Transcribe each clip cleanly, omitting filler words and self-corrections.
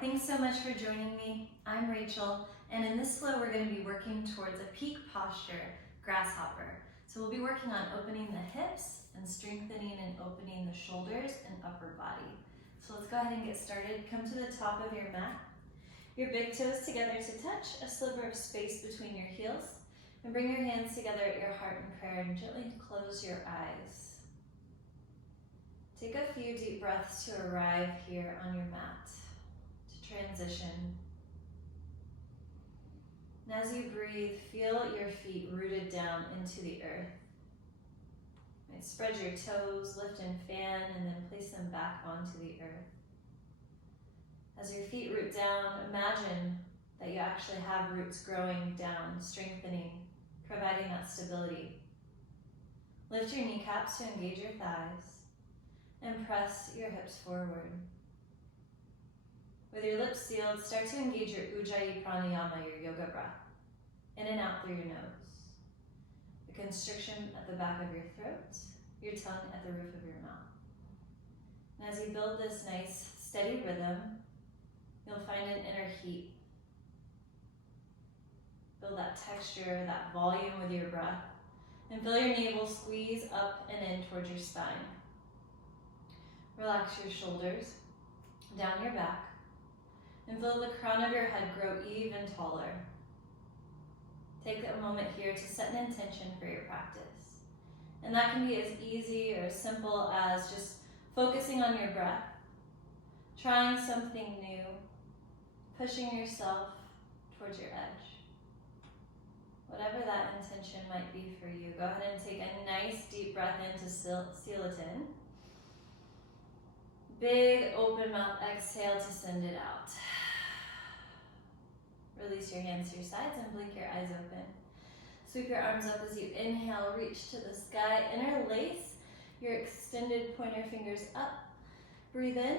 thanks so much for joining me. I'm Rachel, and in this flow we're going to be working towards a peak posture, Grasshopper. So we'll be working on opening the hips and strengthening and opening the shoulders and upper body. So let's go ahead and get started. Come to the top of your mat. Your big toes together to touch, a sliver of space between your heels, and bring your hands together at your heart in prayer and gently close your eyes. Take a few deep breaths to arrive here on your mat, to transition. And as you breathe, feel your feet rooted down into the earth. Right, spread your toes, lift and fan, and then place them back onto the earth. As your feet root down, imagine that you actually have roots growing down, strengthening, providing that stability. Lift your kneecaps to engage your thighs and press your hips forward. With your lips sealed, start to engage your Ujjayi Pranayama, your yoga breath, in and out through your nose. The constriction at the back of your throat, your tongue at the roof of your mouth. And as you build this nice, steady rhythm, you'll find an inner heat. Build that texture, that volume with your breath, and feel your navel squeeze up and in towards your spine. Relax your shoulders, down your back, and feel the crown of your head grow even taller. Take a moment here to set an intention for your practice. And that can be as easy or as simple as just focusing on your breath, trying something new, pushing yourself towards your edge. Whatever that intention might be for you, go ahead and take a nice deep breath in to seal it in. Big open mouth exhale to send it out. Release your hands to your sides and blink your eyes open. Sweep your arms up as you inhale, reach to the sky. Interlace your extended pointer fingers up. Breathe in,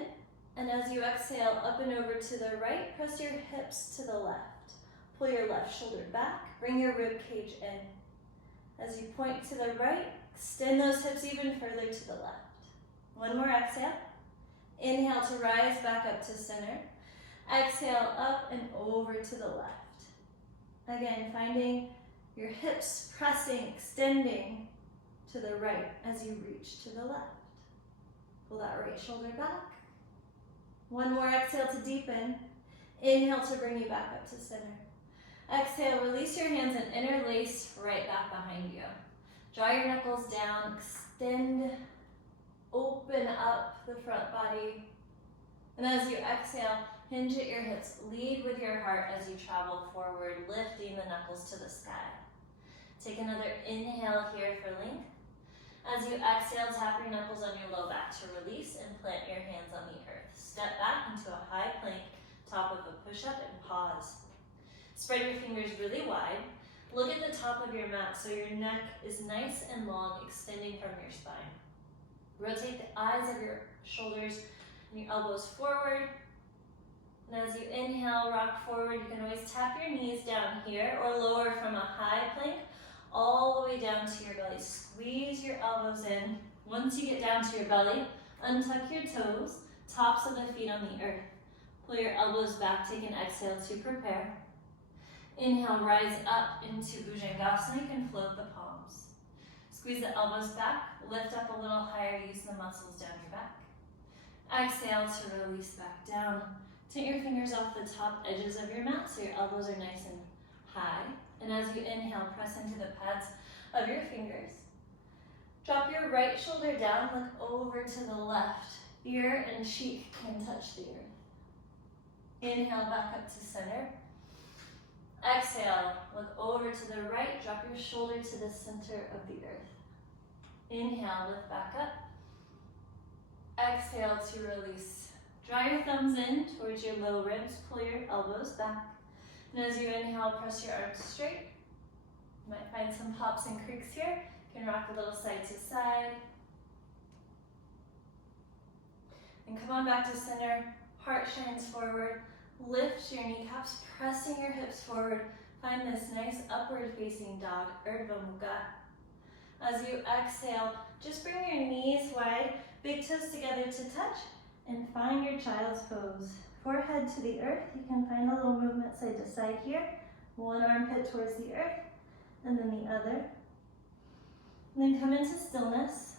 and as you exhale, up and over to the right, press your hips to the left. Pull your left shoulder back, bring your rib cage in. As you point to the right, extend those hips even further to the left. One more exhale. Inhale to rise back up to center. Exhale up and over to the left. Again, finding your hips pressing, extending to the right as you reach to the left. Pull that right shoulder back. One more exhale to deepen. Inhale to bring you back up to center. Exhale, release your hands and interlace right back behind you. Draw your knuckles down, extend, open up the front body. And as you exhale, hinge at your hips, lead with your heart as you travel forward, lifting the knuckles to the sky. Take another inhale here for length. As you exhale, tap your knuckles on your low back to release and plant your hands on the earth. Step back into a high plank, top of a push-up, and pause. Spread your fingers really wide. Look at the top of your mat so your neck is nice and long, extending from your spine. Rotate the eyes of your shoulders and your elbows forward. And as you inhale, rock forward. You can always tap your knees down here or lower from a high plank all the way down to your belly. Squeeze your elbows in. Once you get down to your belly, untuck your toes, tops of the feet on the earth. Pull your elbows back, take an exhale to prepare. Inhale, rise up into Bhujangasana. You can float the palms. Squeeze the elbows back, lift up a little higher, use the muscles down your back. Exhale to release back down. Take your fingers off the top edges of your mat so your elbows are nice and high. And as you inhale, press into the pads of your fingers. Drop your right shoulder down, look over to the left. Ear and cheek can touch the earth. Inhale back up to center. Exhale, look over to the right, drop your shoulder to the center of the earth. Inhale, lift back up. Exhale to release. Draw your thumbs in towards your low ribs, pull your elbows back. And as you inhale, press your arms straight. You might find some pops and creaks here. You can rock a little side to side. And come on back to center. Heart shines forward. Lift your kneecaps, pressing your hips forward. Find this nice upward facing dog, Urdhva Mukha. As you exhale, just bring your knees wide, big toes together to touch, and find your child's pose forehead to the earth. You can find a little movement side to side here. One armpit towards the earth, and then the other. And then come into stillness,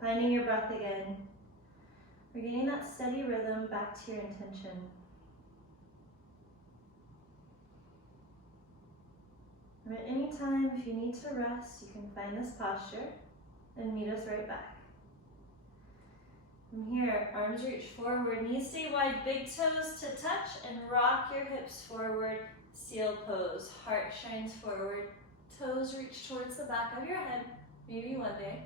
finding your breath again. Regaining that steady rhythm back to your intention. And at any time, if you need to rest, you can find this posture and meet us right back. From here, arms reach forward, knees stay wide, big toes to touch, and rock your hips forward, seal pose. Heart shines forward, toes reach towards the back of your head, maybe one day.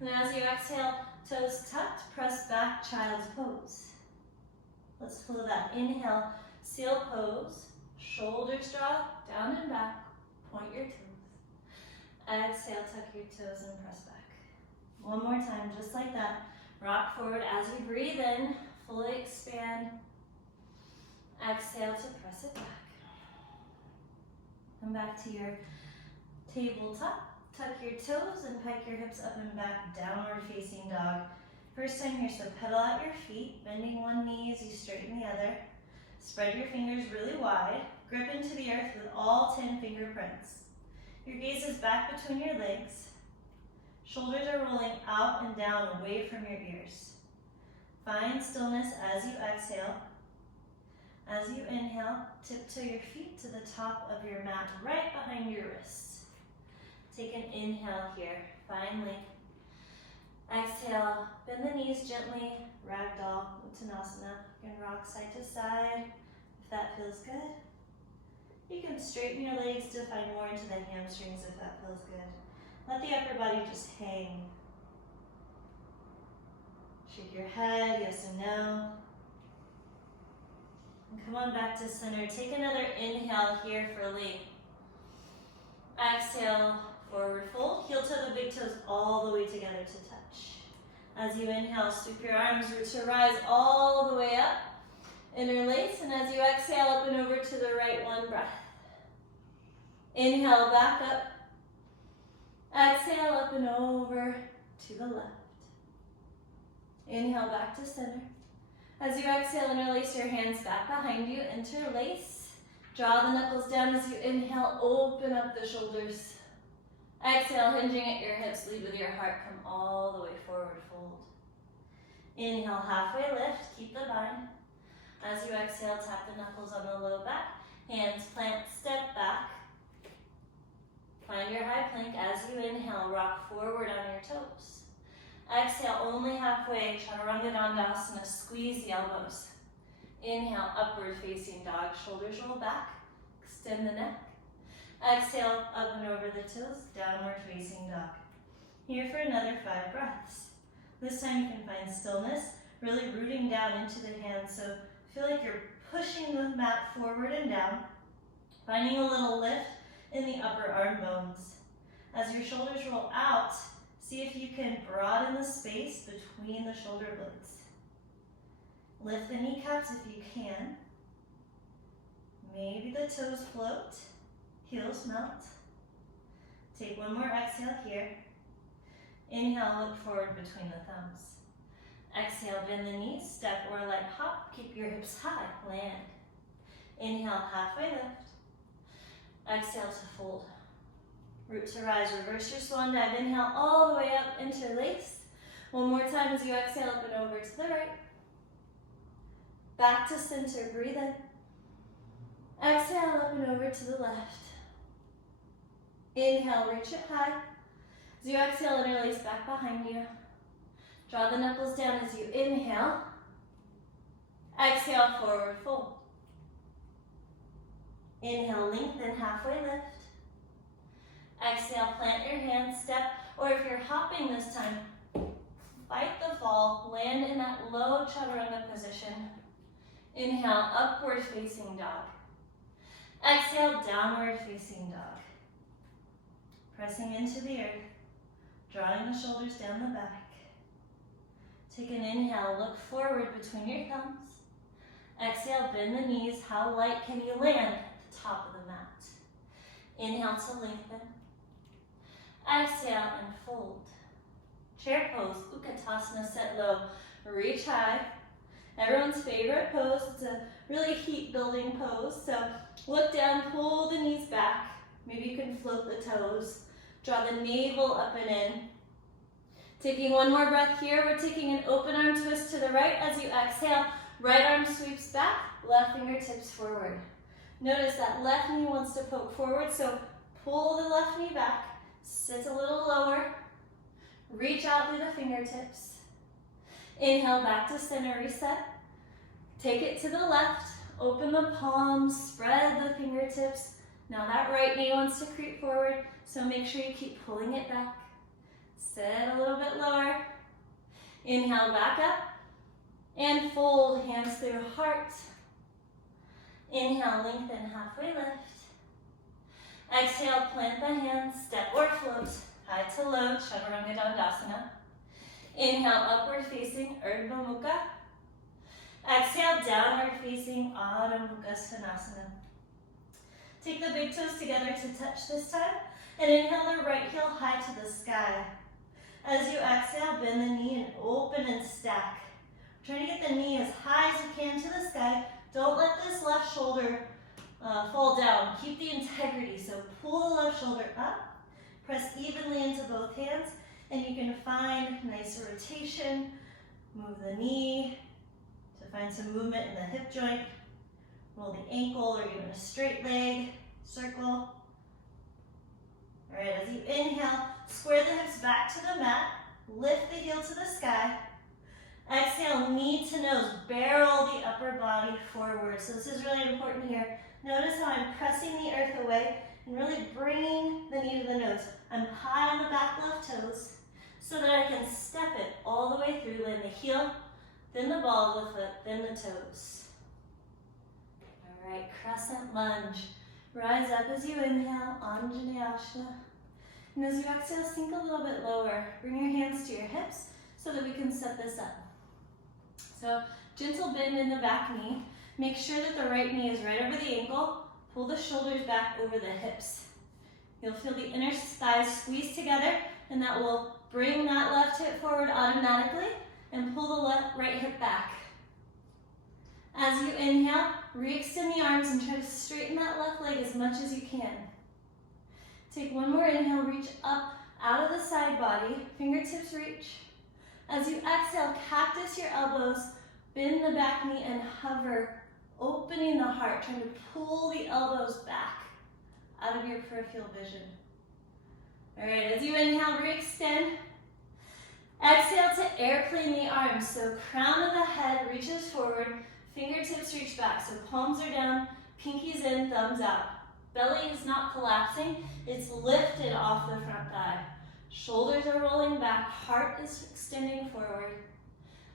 And as you exhale, toes tucked, press back, child's pose. Let's flow that. Inhale, seal pose, shoulders draw, down and back, point your toes. Exhale, tuck your toes and press back. One more time, just like that. Rock forward as you breathe in, fully expand. Exhale to press it back. Come back to your tabletop. Tuck your toes and pike your hips up and back, downward facing dog. First time here, so pedal out your feet, bending one knee as you straighten the other. Spread your fingers really wide. Grip into the earth with all 10 fingerprints. Your gaze is back between your legs. Shoulders are rolling out and down away from your ears. Find stillness as you exhale. As you inhale, tiptoe your feet to the top of your mat, right behind your wrists. Take an inhale here, find length. Exhale, bend the knees gently, ragdoll, uttanasana. You can rock side to side if that feels good. You can straighten your legs to find more into the hamstrings if that feels good. Let the upper body just hang. Shake your head, yes and no. And come on back to center. Take another inhale here for length. Exhale, forward fold. Heel to the big toes all the way together to touch. As you inhale, sweep your arms, root to rise all the way up. Interlace, and as you exhale, up and over to the right, one breath. Inhale, back up. Exhale, up and over to the left. Inhale, back to center. As you exhale, interlace your hands back behind you, interlace. Draw the knuckles down as you inhale, open up the shoulders. Exhale, hinging at your hips, lead with your heart, come all the way forward, fold. Inhale, halfway lift, keep the bind. As you exhale, tap the knuckles on the low back, hands plant, step back. Find your high plank. As you inhale, rock forward on your toes. Exhale, only halfway, Chaturanga Dandasana, squeeze the elbows. Inhale, upward facing dog, shoulders roll back, extend the neck. Exhale, up and over the toes, downward facing dog. Here for another 5 breaths. This time you can find stillness, really rooting down into the hands, so feel like you're pushing the mat forward and down, finding a little lift in the upper arm bones. As your shoulders roll out, see if you can broaden the space between the shoulder blades. Lift the kneecaps if you can. Maybe the toes float, heels melt. Take one more exhale here. Inhale, look forward between the thumbs. Exhale, bend the knees, step or light hop, keep your hips high, land. Inhale, halfway lift. Exhale to fold. Root to rise, reverse your swan dive. Inhale all the way up, interlace. One more time as you exhale, up and over to the right. Back to center, breathe in. Exhale, up and over to the left. Inhale, reach it high. As you exhale, interlace back behind you. Draw the knuckles down as you inhale. Exhale, forward fold. Inhale, lengthen, halfway lift. Exhale, plant your hands, step, or if you're hopping this time, fight the fall, land in that low chaturanga position. Inhale, upward facing dog. Exhale, downward facing dog. Pressing into the earth, drawing the shoulders down the back. Take an inhale, look forward between your thumbs. Exhale, bend the knees. How light can you land at the top of the mat? Inhale to lengthen. Exhale and fold. Chair pose, Utkatasana, set low. Reach high. Everyone's favorite pose. It's a really heat building pose. So look down, pull the knees back. Maybe you can float the toes. Draw the navel up and in. Taking one more breath here, we're taking an open arm twist to the right. As you exhale, right arm sweeps back, left fingertips forward. Notice that left knee wants to poke forward, so pull the left knee back, sit a little lower, reach out through the fingertips. Inhale, back to center, reset. Take it to the left, open the palms, spread the fingertips. Now that right knee wants to creep forward, so make sure you keep pulling it back. Sit a little bit lower. Inhale, back up. And fold, hands through heart. Inhale, lengthen, halfway lift. Exhale, plant the hands, step or float, high to low, Chaturanga Dandasana. Inhale, upward facing, Urdhva Mukha. Exhale, downward facing, Adho Mukha Svanasana. Take the big toes together to touch this time, and inhale the right heel high to the sky. As you exhale, bend the knee and open and stack. Try to get the knee as high as you can to the sky. Don't let this left shoulder fall down. Keep the integrity. So pull the left shoulder up, press evenly into both hands, and you can find nice rotation. Move the knee to find some movement in the hip joint. Roll the ankle or even a straight leg, circle. All right, as you inhale, square the hips back to the mat, lift the heel to the sky. Exhale, knee to nose, barrel the upper body forward. So this is really important here. Notice how I'm pressing the earth away and really bringing the knee to the nose. I'm high on the back left toes so that I can step it all the way through, land the heel, then the ball of the foot, then the toes. All right, crescent lunge. Rise up as you inhale, Anjaneyasana. And as you exhale, sink a little bit lower. Bring your hands to your hips so that we can set this up. So gentle bend in the back knee. Make sure that the right knee is right over the ankle. Pull the shoulders back over the hips. You'll feel the inner thighs squeeze together, and that will bring that left hip forward automatically and pull the right hip back. As you inhale, re-extend the arms and try to straighten that left leg as much as you can. Take one more inhale, reach up out of the side body, fingertips reach. As you exhale, cactus your elbows, bend the back knee and hover, opening the heart, trying to pull the elbows back out of your peripheral vision. All right, as you inhale, re-extend. Exhale to airplane the arms, so crown of the head reaches forward, fingertips reach back, so palms are down, pinkies in, thumbs out. Belly is not collapsing, it's lifted off the front thigh. Shoulders are rolling back, heart is extending forward.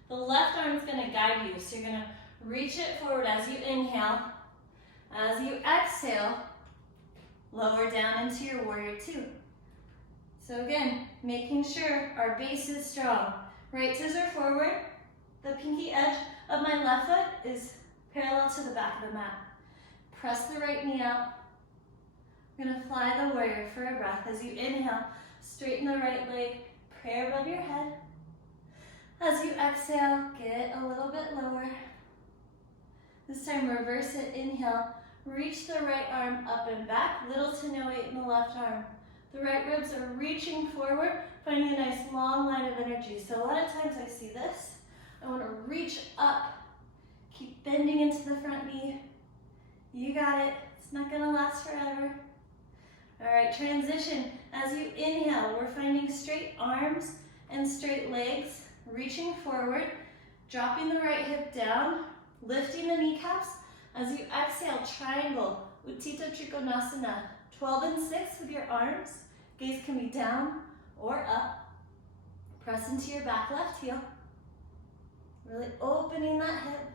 The left arm is going to guide you, so you're going to reach it forward as you inhale. As you exhale, lower down into your warrior two. So again, making sure our base is strong. Right toes are forward. The pinky edge of my left foot is parallel to the back of the mat. Press the right knee out. We're going to fly the warrior for a breath. As you inhale, straighten the right leg, prayer above your head. As you exhale, get a little bit lower. This time, reverse it, inhale. Reach the right arm up and back, little to no weight in the left arm. The right ribs are reaching forward, finding a nice long line of energy. So a lot of times I see this. I want to reach up, keep bending into the front knee. You got it. It's not going to last forever. All right, transition. As you inhale, we're finding straight arms and straight legs, reaching forward, dropping the right hip down, lifting the kneecaps. As you exhale, triangle, Utthita Trikonasana, 12 and 6 with your arms. Gaze can be down or up. Press into your back left heel. Really opening that hip.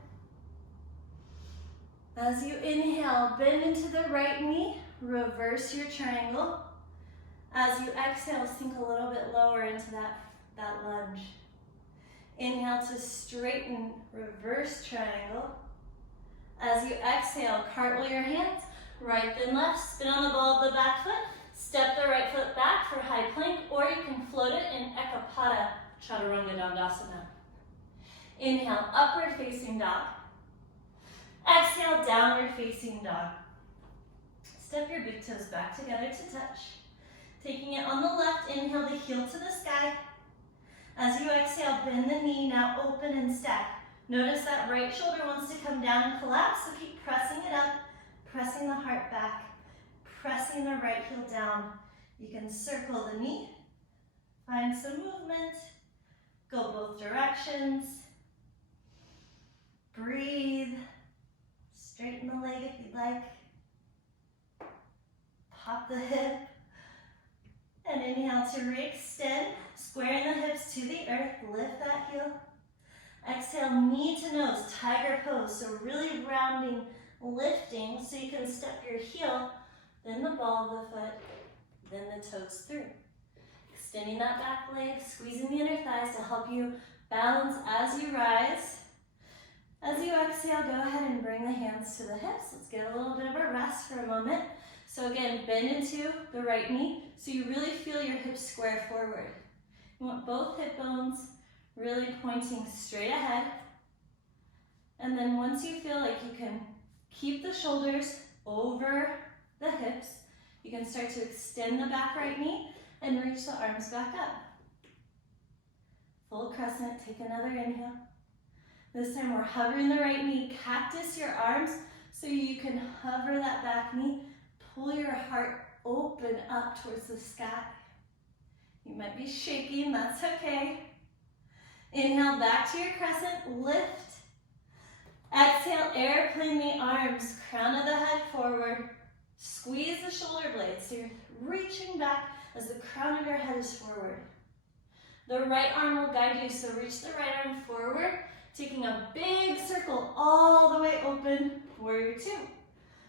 As you inhale, bend into the right knee, reverse your triangle. As you exhale, sink a little bit lower into that lunge. Inhale to straighten, reverse triangle. As you exhale, cartwheel your hands, right then left, spin on the ball of the back foot, step the right foot back for high plank, or you can float it in Ekapada, Chaturanga Dandasana. Inhale, upward facing dog. Exhale, downward facing dog. Step your big toes back together to touch. Taking it on the left, inhale the heel to the sky. As you exhale, bend the knee, now open and stack. Notice that right shoulder wants to come down and collapse, so keep pressing it up, pressing the heart back, pressing the right heel down. You can circle the knee, find some movement, go both directions. Breathe, straighten the leg if you'd like. Pop the hip, and inhale to re-extend, squaring the hips to the earth, lift that heel. Exhale, knee to nose, tiger pose, so really rounding, lifting, so you can step your heel, then the ball of the foot, then the toes through. Extending that back leg, squeezing the inner thighs to help you balance as you rise. As you exhale, go ahead and bring the hands to the hips. Let's get a little bit of a rest for a moment. So again, bend into the right knee so you really feel your hips square forward. You want both hip bones really pointing straight ahead. And then once you feel like you can keep the shoulders over the hips, you can start to extend the back right knee and reach the arms back up. Full crescent, take another inhale. This time we're hovering the right knee, cactus your arms so you can hover that back knee, pull your heart open up towards the sky. You might be shaking, that's okay. Inhale back to your crescent, lift. Exhale, airplane the arms, crown of the head forward. Squeeze the shoulder blades so you're reaching back as the crown of your head is forward. The right arm will guide you, so reach the right arm forward, taking a big circle all the way open, warrior two.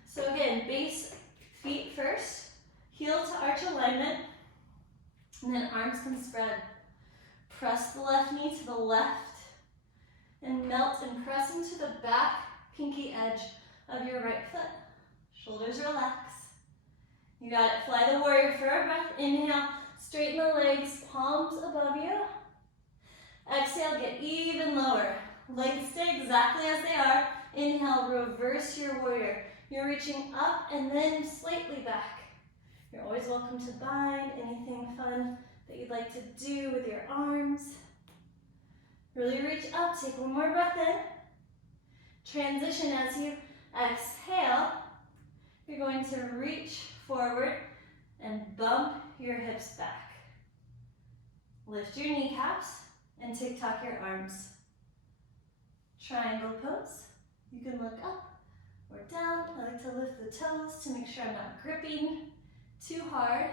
So again, base feet first, heel to arch alignment, and then arms can spread. Press the left knee to the left, and melt and press into the back pinky edge of your right foot. Shoulders relax. You got it, fly the warrior for a breath. Inhale, straighten the legs, palms above you. Exhale, get even lower. Legs stay exactly as they are. Inhale, reverse your warrior. You're reaching up and then slightly back. You're always welcome to bind, anything fun that you'd like to do with your arms. Really reach up, take one more breath in. Transition as you exhale. You're going to reach forward and bump your hips back. Lift your kneecaps and tick-tock your arms. Triangle pose. You can look up or down. I like to lift the toes to make sure I'm not gripping too hard.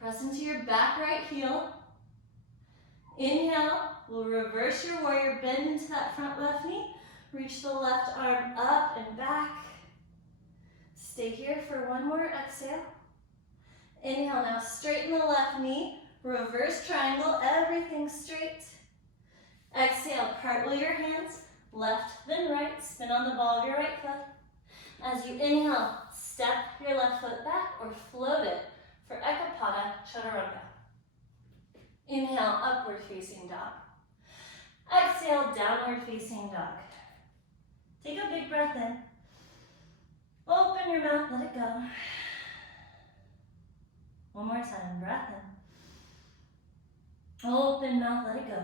Press into your back right heel. Inhale, we'll reverse your warrior, bend into that front left knee. Reach the left arm up and back. Stay here for one more exhale. Inhale, now straighten the left knee. Reverse triangle, everything straight. Exhale, cartwheel your hands, left then right, spin on the ball of your right foot. As you inhale, step your left foot back or float it for Ekapada Chaturanga. Inhale, upward facing dog. Exhale, downward facing dog. Take a big breath in. Open your mouth, let it go. One more time, breath in. Open mouth, let it go.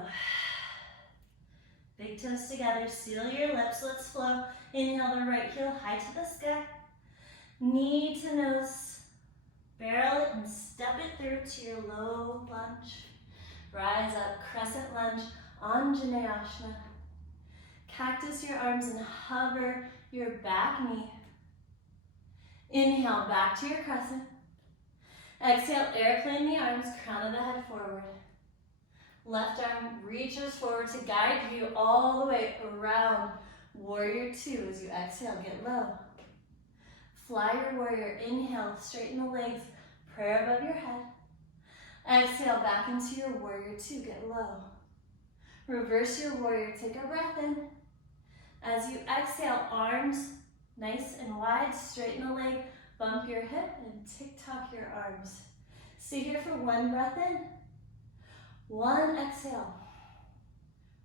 Big toes together, seal your lips, let's flow. Inhale the right heel high to the sky. Knee to nose, barrel it and step it through to your low lunge. Rise up, crescent lunge, Anjaneyasana. Cactus your arms and hover your back knee. Inhale, back to your crescent. Exhale, airplane the arms, crown of the head forward. Left arm reaches forward to guide you all the way around warrior two. As you exhale, get low. Fly your warrior, inhale, straighten the legs, prayer above your head. Exhale, back into your warrior two, get low. Reverse your warrior, take a breath in. As you exhale, arms nice and wide, straighten the leg, bump your hip, and tick-tock your arms. Stay here for one breath in. One exhale.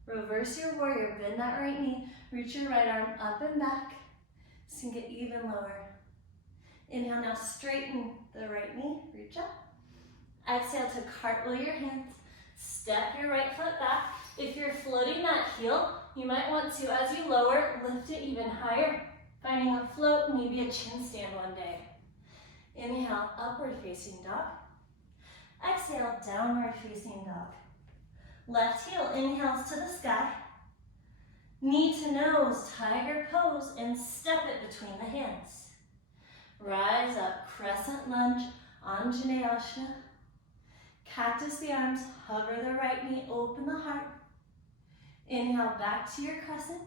Reverse your warrior, bend that right knee, reach your right arm up and back, sink it even lower. Inhale, now straighten the right knee, reach up. Exhale to cartwheel your hands, step your right foot back. If you're floating that heel, you might want to, as you lower, lift it even higher. Finding a float, maybe a chin stand one day. Inhale, upward facing dog. Exhale, downward facing dog. Left heel inhales to the sky. Knee to nose, tiger pose, and step it between the hands. Rise up, crescent lunge, Anjaneyasana. Cactus the arms, hover the right knee, open the heart. Inhale, back to your crescent.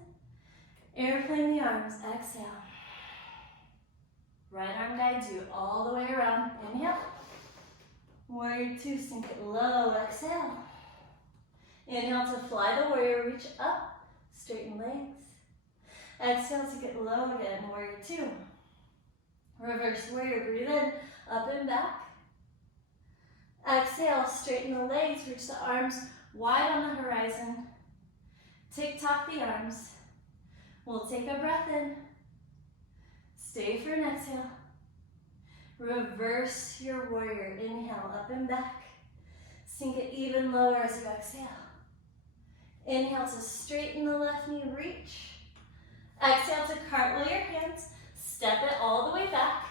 Airplane the arms, exhale. Right arm guides you all the way around. Inhale. Warrior two, sink it low, exhale. Inhale to fly the warrior, reach up, straighten legs. Exhale to get low again, warrior two. Reverse warrior, breathe in, up and back. Exhale, straighten the legs, reach the arms wide on the horizon. Tick-tock the arms. We'll take a breath in. Stay for an exhale. Reverse your warrior, inhale, up and back. Sink it even lower as you exhale. Inhale to straighten the left knee, reach. Exhale to cartwheel your hands, step it all the way back.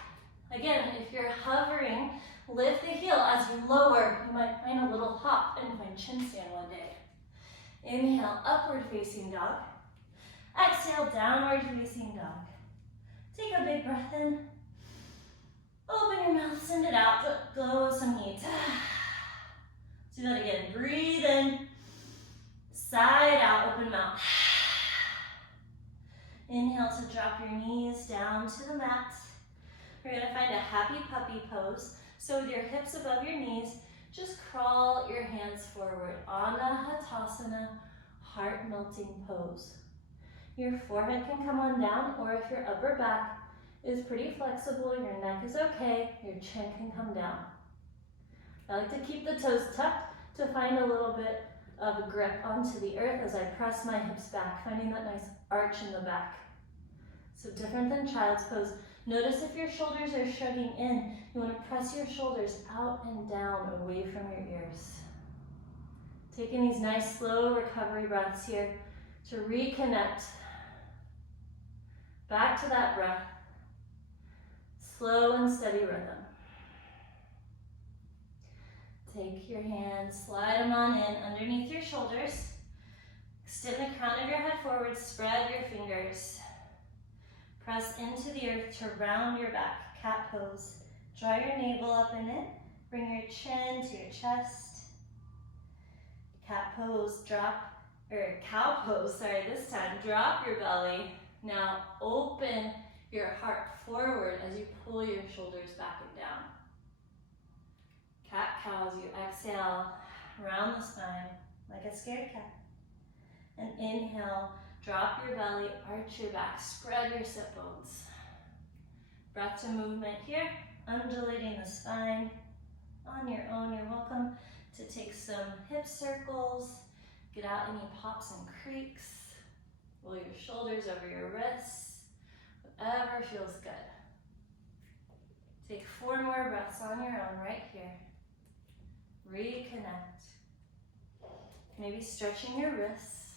Again, if you're hovering, lift the heel as you lower. You might find a little hop and find chin stand one day. Inhale, upward facing dog. Exhale, downward facing dog. Take a big breath in. Open your mouth, send it out, go with some heat. Do that again, breathe in. Side out, open mouth. Inhale to drop your knees down to the mat. We're gonna find a happy puppy pose. So with your hips above your knees, just crawl your hands forward. Anahatasana, heart melting pose. Your forehead can come on down, or if your upper back is pretty flexible, your neck is okay, your chin can come down. I like to keep the toes tucked to find a little bit of a grip onto the earth as I press my hips back, finding that nice arch in the back. So different than child's pose. Notice if your shoulders are shrugging in, you want to press your shoulders out and down away from your ears. Taking these nice slow recovery breaths here to reconnect back to that breath. Slow and steady rhythm. Take your hands, slide them on in underneath your shoulders. Extend the crown of your head forward, spread your fingers. Press into the earth to round your back, cat pose. Draw your navel up and in. Bring your chin to your chest. Cat pose, cow pose, this time. Drop your belly. Now open your heart forward as you pull your shoulders back and down. Cat cow as you exhale, round the spine like a scared cat. And inhale, drop your belly, arch your back, spread your sit bones. Breath to movement here, undulating the spine. On your own, you're welcome to take some hip circles, get out any pops and creaks, roll your shoulders over your wrists, whatever feels good. Take 4 more breaths on your own right here. Reconnect. Maybe stretching your wrists.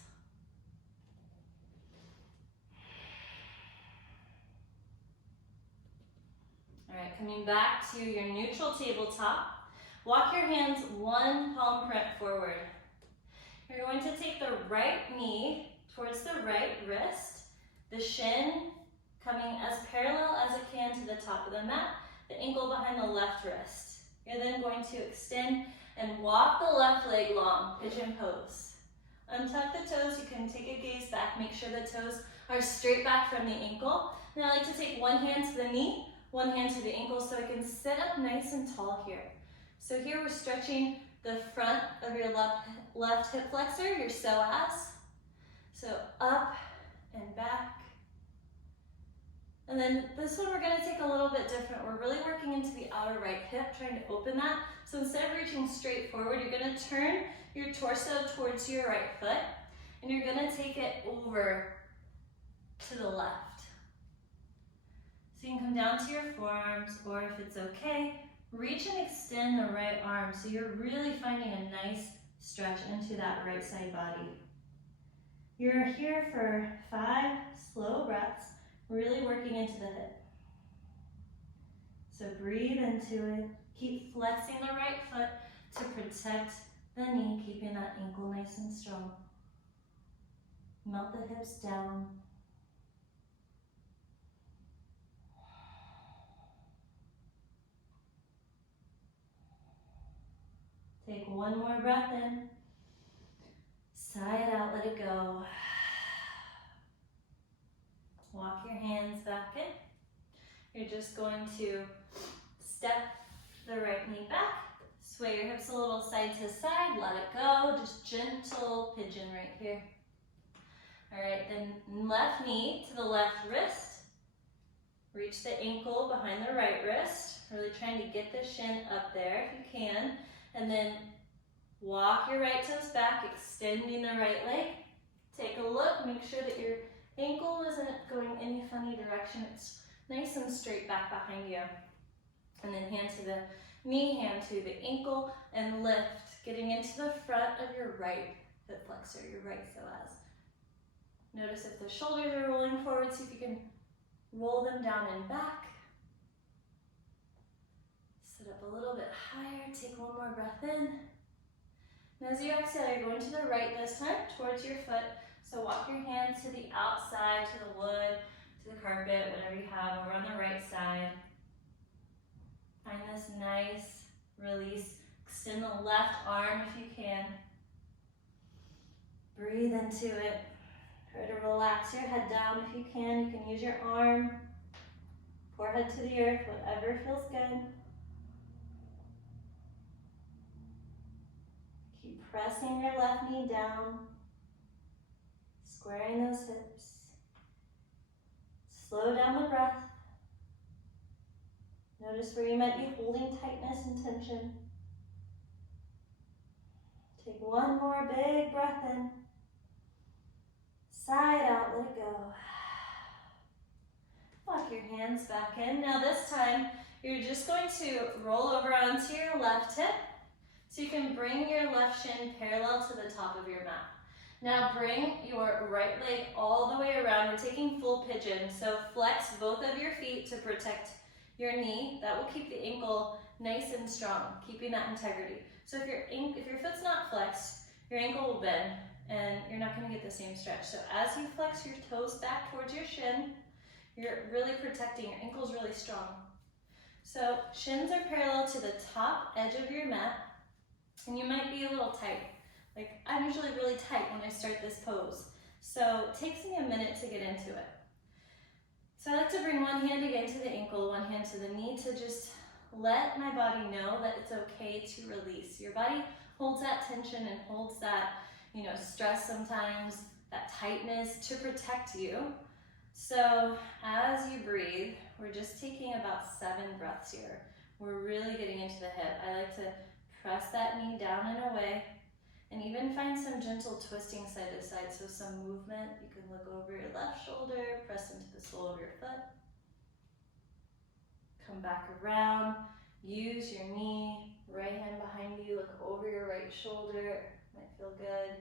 All right, coming back to your neutral tabletop. Walk your hands 1 palm print forward. You're going to take the right knee towards the right wrist, the shin coming as parallel as it can to the top of the mat, the ankle behind the left wrist. You're then going to extend and walk the left leg long, pigeon pose. Untuck the toes, you can take a gaze back, make sure the toes are straight back from the ankle. And I like to take 1 hand to the knee, 1 hand to the ankle so I can sit up nice and tall here. So here we're stretching the front of your left hip flexor, your psoas. So up and back. And then this one we're gonna take a little bit different. We're really working into the outer right hip, trying to open that. So instead of reaching straight forward, you're gonna turn your torso towards your right foot. and you're gonna take it over to the left. So you can come down to your forearms, or if it's okay, reach and extend the right arm so you're really finding a nice stretch into that right side body. You're here for 5 slow breaths, really working into the hip. So breathe into it. Keep flexing the right foot to protect the knee, keeping that ankle nice and strong. Melt the hips down. Take one more breath in. Sigh it out, let it go. Walk your hands back in. You're just going to step the right knee back. Sway your hips a little side to side, let it go. Just gentle pigeon right here. All right, then left knee to the left wrist. Reach the ankle behind the right wrist. Really trying to get the shin up there if you can. And then walk your right toes back, extending the right leg. Take a look, make sure that your ankle isn't going any funny direction. It's nice and straight back behind you. And then hand to the knee, hand to the ankle, and lift, getting into the front of your right hip flexor, your right psoas. Notice if the shoulders are rolling forward, see if you can roll them down and back. Sit up a little bit higher, take one more breath in. And as you exhale, you're going to the right this time, towards your foot. So walk your hand to the outside, to the wood, to the carpet, whatever you have, over on the right side. Find this nice release. Extend the left arm if you can. Breathe into it. Try to relax your head down if you can. You can use your arm, forehead to the earth, whatever feels good. Keep pressing your left knee down, squaring those hips. Slow down the breath. Notice where you might be holding tightness and tension. Take one more big breath in. Sigh it out, let it go. Walk your hands back in. Now this time, you're just going to roll over onto your left hip. So you can bring your left shin parallel to the top of your mat. Now bring your right leg all the way around. We're taking full pigeon. So flex both of your feet to protect your knee. That will keep the ankle nice and strong, keeping that integrity. So if your foot's not flexed, your ankle will bend and you're not gonna get the same stretch. So as you flex your toes back towards your shin, you're really protecting, your ankle's really strong. So shins are parallel to the top edge of your mat, and you might be a little tight. Like I'm usually really tight when I start this pose. So it takes me a minute to get into it. So I like to bring one hand again to the ankle, one hand to the knee to just let my body know that it's okay to release. Your body holds that tension and holds that, stress sometimes, that tightness to protect you. So as you breathe, we're just taking about 7 breaths here. We're really getting into the hip. I like to press that knee down and away, and even find some gentle twisting side to side. So some movement, you can look over your left shoulder, press into the sole of your foot. Come back around, use your knee, right hand behind you, look over your right shoulder, might feel good.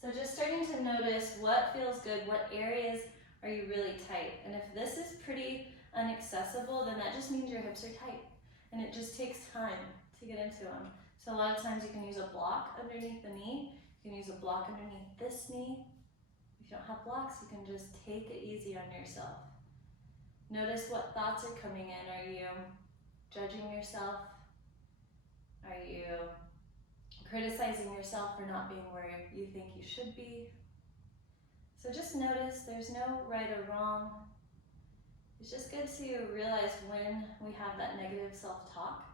So just starting to notice what feels good, what areas are you really tight. And if this is pretty inaccessible, then that just means your hips are tight. And it just takes time to get into them. So a lot of times you can use a block underneath the knee. You can use a block underneath this knee. If you don't have blocks, you can just take it easy on yourself. Notice what thoughts are coming in. Are you judging yourself? Are you criticizing yourself for not being where you think you should be? So just notice there's no right or wrong. It's just good to realize when we have that negative self-talk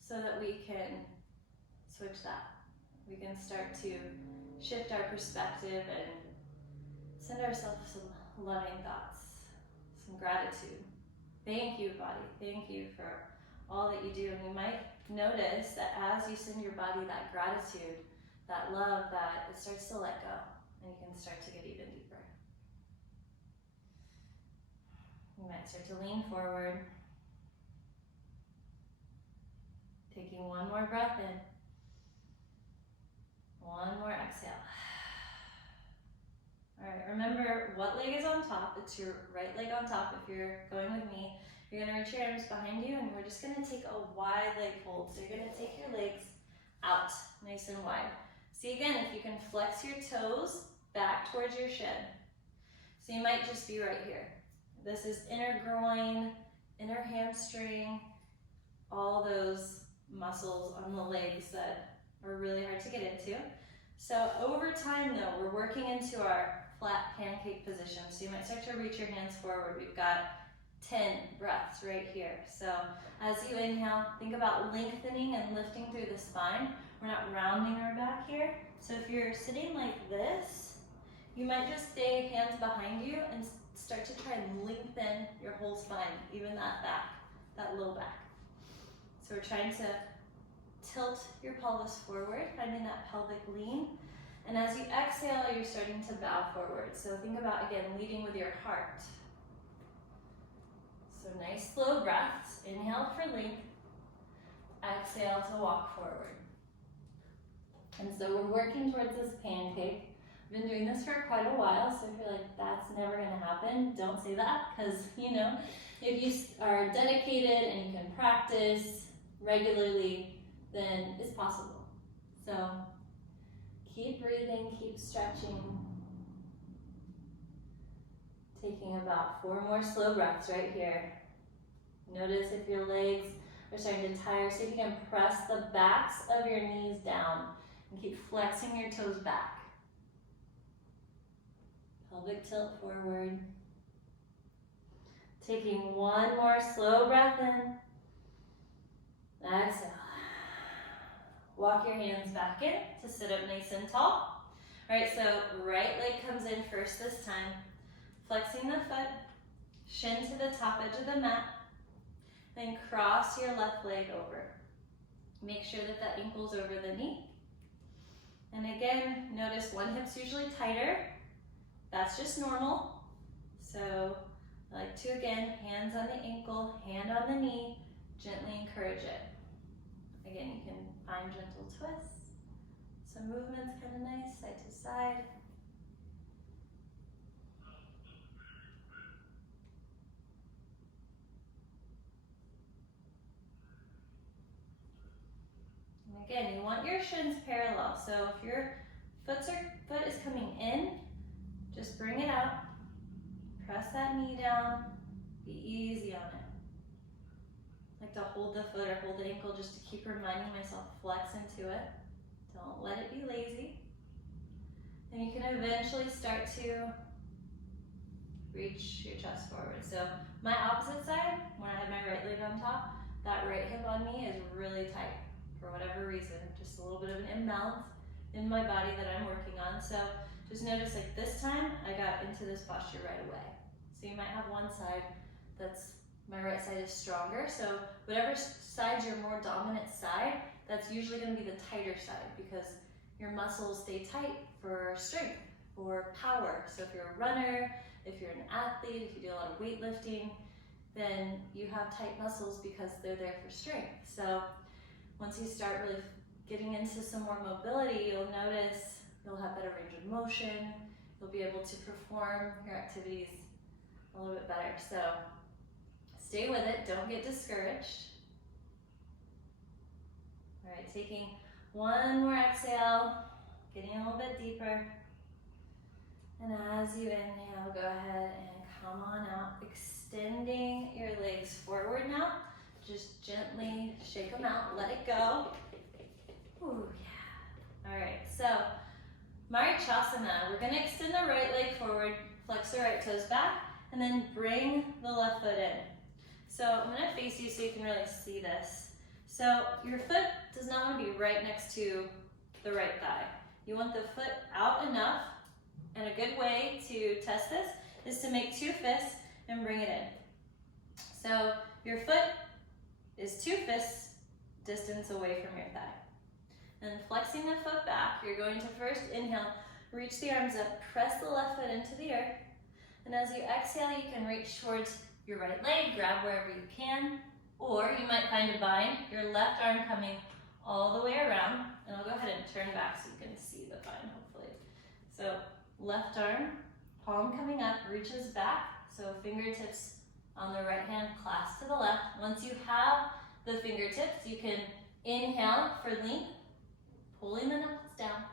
so that we can switch that. We can start to shift our perspective and send ourselves some loving thoughts, some gratitude. Thank you, body. Thank you for all that you do. And you might notice that as you send your body that gratitude, that love, that it starts to let go. and you can start to get even deeper. You might start to lean forward. Taking one more breath in. One more exhale. All right, remember what leg is on top. It's your right leg on top. If you're going with me, you're gonna reach your arms behind you and we're just gonna take a wide leg hold. So you're gonna take your legs out, nice and wide. See again, if you can flex your toes back towards your shin. So you might just be right here. This is inner groin, inner hamstring, all those muscles on the legs that are really hard to get into. So over time though, we're working into our flat pancake position. So you might start to reach your hands forward. We've got 10 breaths right here. So as you inhale, think about lengthening and lifting through the spine. We're not rounding our back here. So if you're sitting like this, you might just stay hands behind you and start to try and lengthen your whole spine, even that back, that low back. So we're trying to tilt your pelvis forward, finding that pelvic lean. And as you exhale, you're starting to bow forward. So think about, again, leading with your heart. So nice slow breaths. Inhale for length. Exhale to walk forward. And so we're working towards this pancake. I've been doing this for quite a while, so if you're like, that's never gonna happen, don't say that, because if you are dedicated and you can practice regularly, then it's possible. So keep breathing, keep stretching. Taking about 4 more slow breaths right here. Notice if your legs are starting to tire, see if you can press the backs of your knees down and keep flexing your toes back. Pelvic tilt forward. Taking 1 more slow breath in. Exhale. Walk your hands back in to sit up nice and tall. All right, so right leg comes in first this time. Flexing the foot, shin to the top edge of the mat. Then cross your left leg over. Make sure that that ankle's over the knee. And again, notice one hip's usually tighter. That's just normal. So I like to, again, hands on the ankle, hand on the knee, gently encourage it. Again, you can find gentle twists. Some movements kind of nice, side to side. And again, you want your shins parallel. So if your foot is coming in, just bring it out. Press that knee down. Be easy on it. I like to hold the foot or hold the ankle just to keep reminding myself, flex into it. Don't let it be lazy. And you can eventually start to reach your chest forward. So my opposite side, when I have my right leg on top, that right hip on me is really tight for whatever reason. Just a little bit of an imbalance in my body that I'm working on. So just notice, like this time, I got into this posture right away. So you might have one side my right side is stronger. So whatever side's your more dominant side, that's usually going to be the tighter side because your muscles stay tight for strength, for power. So if you're a runner, if you're an athlete, if you do a lot of weightlifting, then you have tight muscles because they're there for strength. So once you start really getting into some more mobility, you'll notice you'll have better range of motion. You'll be able to perform your activities a little bit better. So stay with it, don't get discouraged. All right, taking 1 more exhale, getting a little bit deeper. And as you inhale, go ahead and come on out, extending your legs forward now. Just gently shake them out, let it go. Ooh, yeah. All right, so Marichasana, we're gonna extend the right leg forward, flex the right toes back, and then bring the left foot in. So I'm gonna face you so you can really see this. So your foot does not wanna be right next to the right thigh. You want the foot out enough, and a good way to test this is to make 2 fists and bring it in. So your foot is 2 fists distance away from your thigh. And flexing the foot back, you're going to first inhale, reach the arms up, press the left foot into the earth. And as you exhale, you can reach towards your right leg, grab wherever you can, or you might find a bind, your left arm coming all the way around. And I'll go ahead and turn back so you can see the bind, hopefully. So left arm, palm coming up, reaches back. So fingertips on the right hand, clasp to the left. Once you have the fingertips, you can inhale for length, pulling the knuckles down.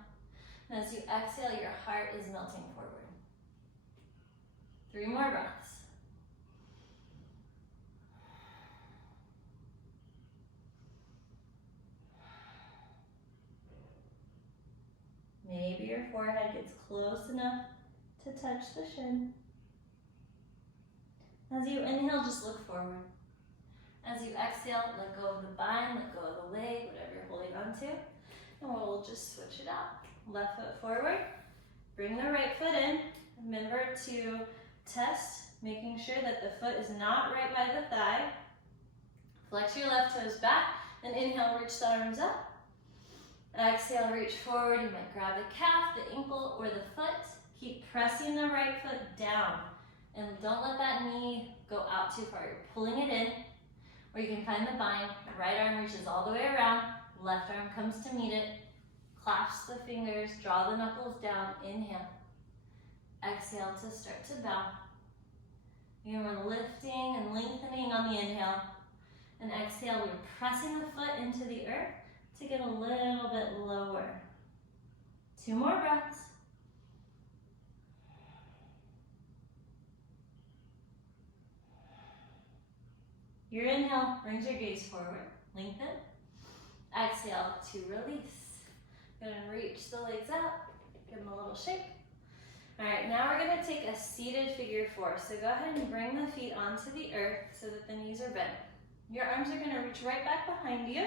And as you exhale, your heart is melting forward. 3 more breaths. Maybe your forehead gets close enough to touch the shin. As you inhale, just look forward. As you exhale, let go of the bind, let go of the leg, whatever you're holding on to. And we'll just switch it out. Left foot forward, bring the right foot in. Remember to test, making sure that the foot is not right by the thigh. Flex your left toes back, and inhale, reach the arms up. Exhale, reach forward. You might grab the calf, the ankle, or the foot. Keep pressing the right foot down. And don't let that knee go out too far. You're pulling it in. Or you can find the bind. The right arm reaches all the way around. Left arm comes to meet it. Clasp the fingers. Draw the knuckles down. Inhale. Exhale to start to bow. Again, we're lifting and lengthening on the inhale. And exhale, we're pressing the foot into the earth to get a little bit lower. 2 more breaths. Your inhale brings your gaze forward. Lengthen. Exhale to release. Gonna reach the legs up. Give them a little shake. All right, now we're gonna take a seated figure 4. So go ahead and bring the feet onto the earth so that the knees are bent. Your arms are gonna reach right back behind you.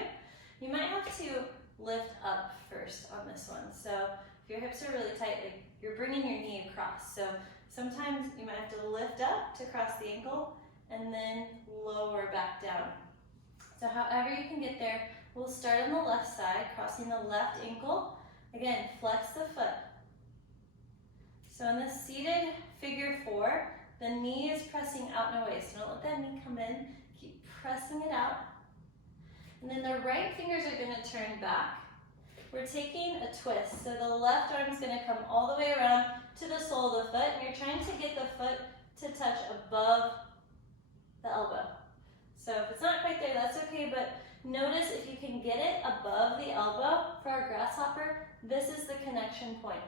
You might have to lift up first on this one. So if your hips are really tight, like you're bringing your knee across. So sometimes you might have to lift up to cross the ankle and then lower back down. So however you can get there, we'll start on the left side, crossing the left ankle. Again, flex the foot. So in this seated figure 4, the knee is pressing out and away. So don't let that knee come in. Keep pressing it out. And then the right fingers are going to turn back. We're taking a twist. So the left arm is going to come all the way around to the sole of the foot. And you're trying to get the foot to touch above the elbow. So if it's not quite there, that's okay. But notice if you can get it above the elbow for our grasshopper, this is the connection point.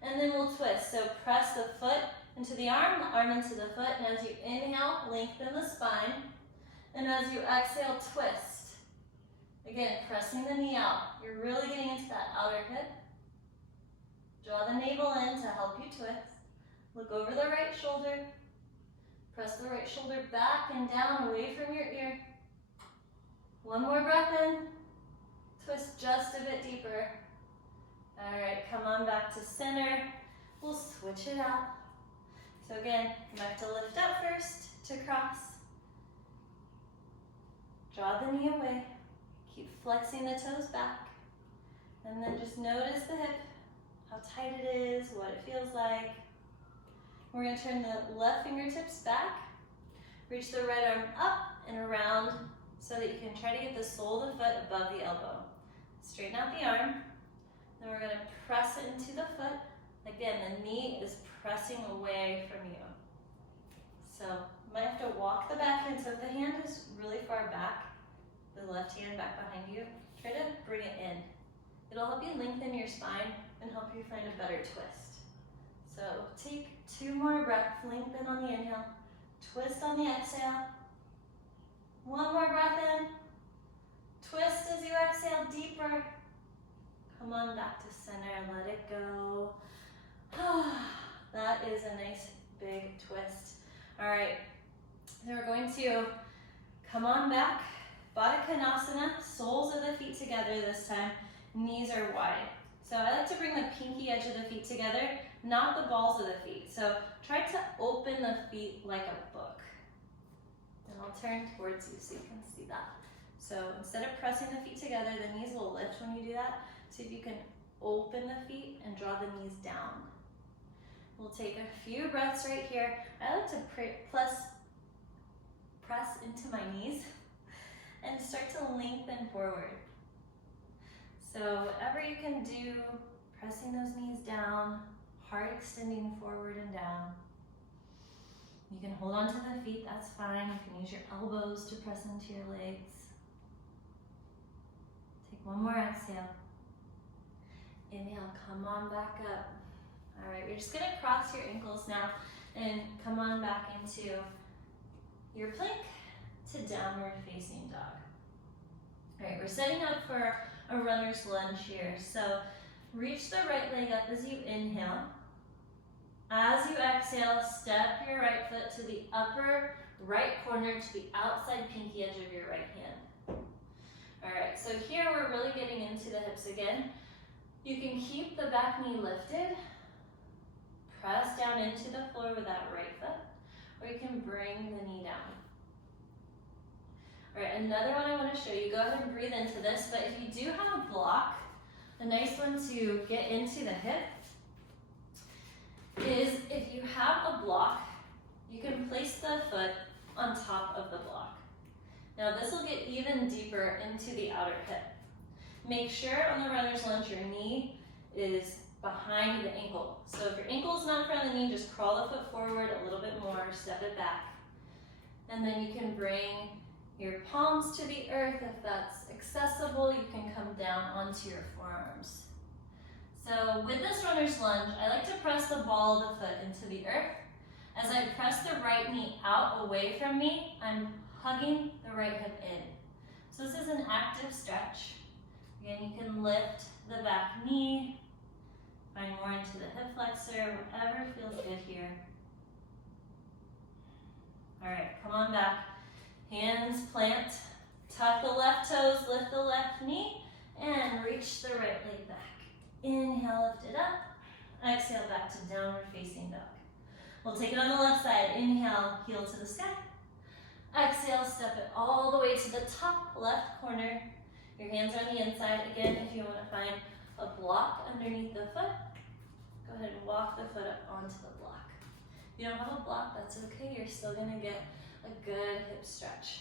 And then we'll twist. So press the foot into the arm into the foot. And as you inhale, lengthen the spine. And as you exhale, twist. Again, pressing the knee out. You're really getting into that outer hip. Draw the navel in to help you twist. Look over the right shoulder. Press the right shoulder back and down away from your ear. 1 more breath in. Twist just a bit deeper. All right, come on back to center. We'll switch it out. So again, you might have to lift up first to cross. Draw the knee away. Keep flexing the toes back. And then just notice the hip, how tight it is, what it feels like. We're going to turn the left fingertips back. Reach the right arm up and around so that you can try to get the sole of the foot above the elbow. Straighten out the arm. Then we're going to press it into the foot. Again, the knee is pressing away from you. So you might have to walk the back hand. So if the hand is really far back, the left hand back behind you, try to bring it in. It'll help you lengthen your spine and help you find a better twist. So take 2 more breaths, lengthen on the inhale, twist on the exhale. 1 more breath in, twist as you exhale deeper. Come on back to center, let it go. That is a nice big twist. All right, so we're going to come on back. Baddha Konasana, soles of the feet together this time, knees are wide. So I like to bring the pinky edge of the feet together, not the balls of the feet. So try to open the feet like a book. And I'll turn towards you so you can see that. So instead of pressing the feet together, the knees will lift when you do that. So if you can open the feet and draw the knees down. We'll take a few breaths right here. I like to press into my knees and start to lengthen forward. So whatever you can do, pressing those knees down, heart extending forward and down. You can hold on to the feet, that's fine. You can use your elbows to press into your legs. Take one more exhale. Inhale, come on back up. All right, you're just gonna cross your ankles now and come on back into your plank to downward facing dog. All right, we're setting up for a runner's lunge here. So reach the right leg up as you inhale. As you exhale, step your right foot to the upper right corner to the outside pinky edge of your right hand. All right, so here we're really getting into the hips again. You can keep the back knee lifted, press down into the floor with that right foot, or you can bring the knee down. All right, another one I want to show you. Go ahead and breathe into this, but if you do have a block, a nice one to get into the hip is if you have a block, you can place the foot on top of the block. Now this will get even deeper into the outer hip. Make sure on the runner's lunge your knee is behind the ankle. So if your ankle is not in front of the knee, just crawl the foot forward a little bit more, step it back. And then you can bring your palms to the earth. If that's accessible, you can come down onto your forearms. So with this runner's lunge, I like to press the ball of the foot into the earth. As I press the right knee out away from me, I'm hugging the right hip in. So this is an active stretch. Again, you can lift the back knee, find more into the hip flexor, whatever feels good here. All right, come on back. Hands plant, tuck the left toes, lift the left knee, and reach the right leg back. Inhale, lift it up. Exhale, back to downward facing dog. We'll take it on the left side. Inhale, heel to the sky. Exhale, step it all the way to the top left corner. Your hands are on the inside. Again, if you want to find a block underneath the foot, go ahead and walk the foot up onto the block. If you don't have a block, that's okay. You're still going to get a good hip stretch.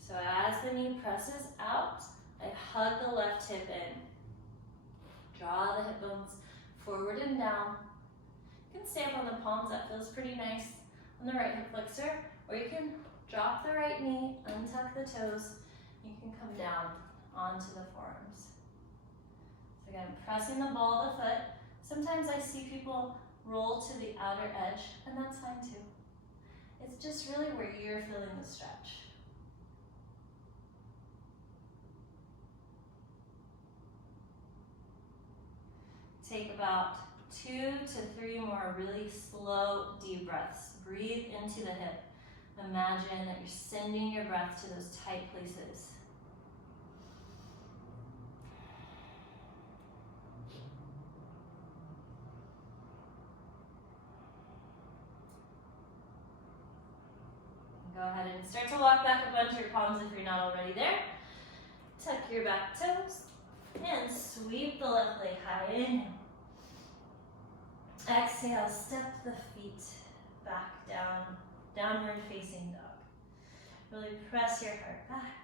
So as the knee presses out, I hug the left hip in. Draw the hip bones forward and down. You can stay up on the palms, that feels pretty nice on the right hip flexor, or you can drop the right knee, untuck the toes, you can come down onto the forearms. So again, pressing the ball of the foot. Sometimes I see people roll to the outer edge, and that's fine too. It's just really where you're feeling the stretch. Take about 2 to 3 more really slow, deep breaths. Breathe into the hip. Imagine that you're sending your breath to those tight places. Go ahead and start to walk back up onto your palms if you're not already there. Tuck your back toes and sweep the left leg high. Inhale. Exhale, step the feet back down, downward facing dog. Really press your heart back.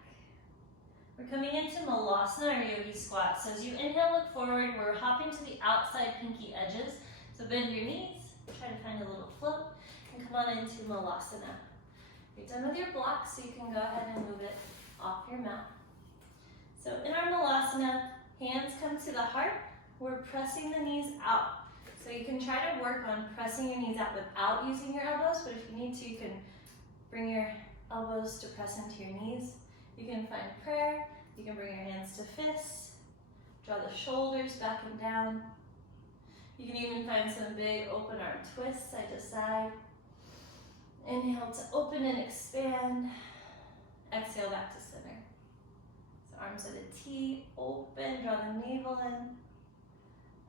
We're coming into Malasana or Yogi Squat. So as you inhale, look forward. We're hopping to the outside pinky edges. So bend your knees, try to find a little float, and come on into Malasana. You're done with your block, so you can go ahead and move it off your mat. So in our Malasana, hands come to the heart. We're pressing the knees out. So you can try to work on pressing your knees out without using your elbows, but if you need to, you can bring your elbows to press into your knees. You can find prayer. You can bring your hands to fists. Draw the shoulders back and down. You can even find some big open arm twists side to side. Inhale to open and expand. Exhale back to center. So arms at a T, open, draw the navel in.